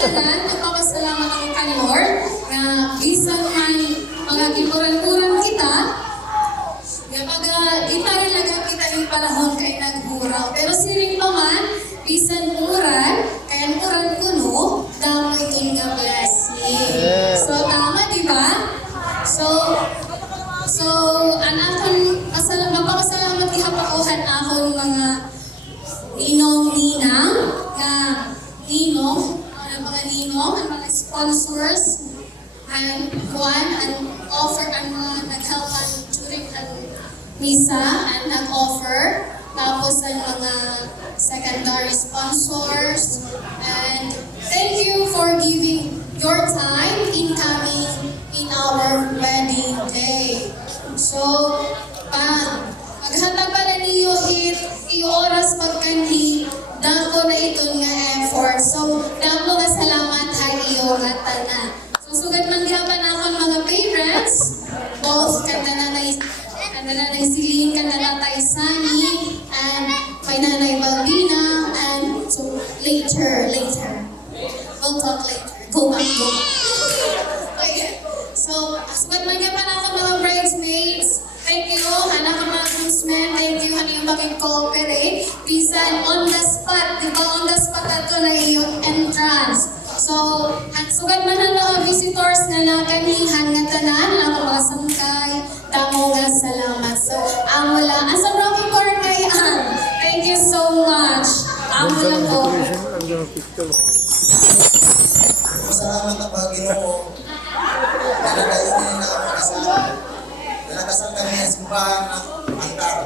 tanan, magpapasalamat ako kay Lord na bisan man mga gipuran-puran kita, kapag itarilaga kita yung panahon kay naghuraw. Pero siring pa man, bisan uran, kaya uran kuno, damoy king nga blessing. So, tama, di ba? So, magpapasalamat ihapakuhan akong mga ninong-ninang, mga ninong, ang mga sponsors, and offer ang mga nag-helpan during ang misa and nag-offer. Tapos ang mga secondary sponsors. And thank you for giving your time in coming in our wedding day. So, maghatag pa na niyo iyo oras pagkanhi, dako na ito nga effort. So, dako nga salamat ha iyo nga tanan. So, sugad man gihapan akong mga parents, both kanda nanay Siling, kanda nanay Sunny, and my nanay Balbina, and so later. We'll talk later. Go back. Okay. So, sugad man gihapan akong mga bridesmaids. Thank you, anak ng mga groomsmen. Thank you, yung mag-cooperate. Bisan on the spot, di ba? On the spot ato na iyong entrance. So, sugad man ang mga visitors na nakanihan nga tanan, ang mga sangkay, damo nga salamat. So, amo lang. Asa Rocky Corn kay Ann? Thank you so much. Amo lang po. Salamat ang Panginoon. Nalagayon niya na ako kasama. Nakasal kami sa simbahan ng altar.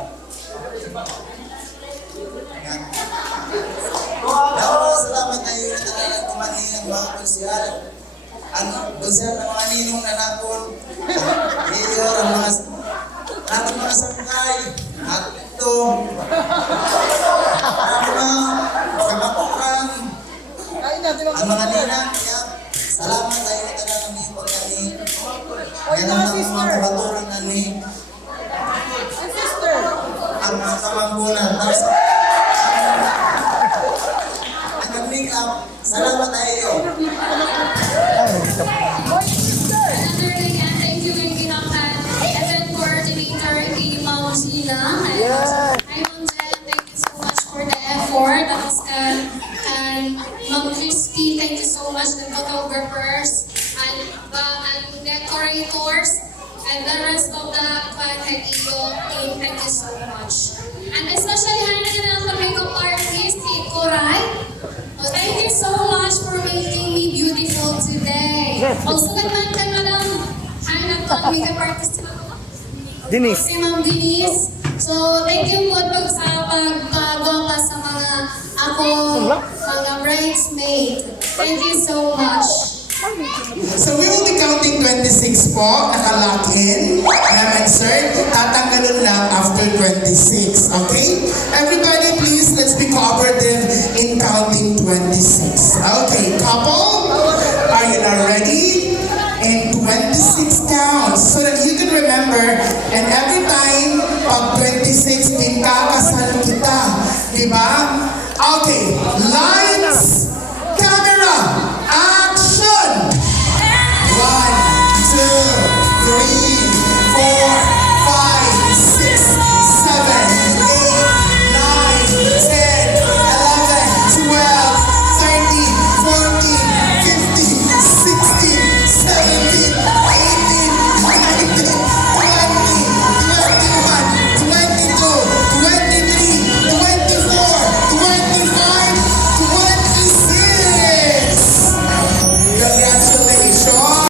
Salamat na iyo na talagang kumani ang mga konsyal. Ang konsyal ng mga ninong na napon. Iyo ang mga sangkay. At ito. Ang mga kapapukan. Ang mga ninang. Salamat na iyo na talagang niyo pagkani. Ganang ng mga kabaturan na ni ang mga kamanggunan. Tapos, ang nag-make up, salamat na iyo. Another thing, and thank you kay Kinangkan, event coordinator kay Ma'am Gina. Hi, Ma'am Jen, thank you so much for the effort. Tapos kan Ma'am Christy, thank you so much, the photographers, and decorators, and the rest of the Panhag Iyo team, thank you so much. And especially, hana na ako makeup artist, si Koray. Oh, thank you so much for making me beautiful today. Also, naman kay Madam Hana to ang makeup artist. Denise. Si Ma'am Denise. So, thank you po sa pagpagawa sa mga mga bridesmaid. Thank you so much. So we will be counting 26 po, naka-lock in. Ma'am and sir, tatanggalin lang after 26, okay? Everybody please, let's be cooperative in counting 26.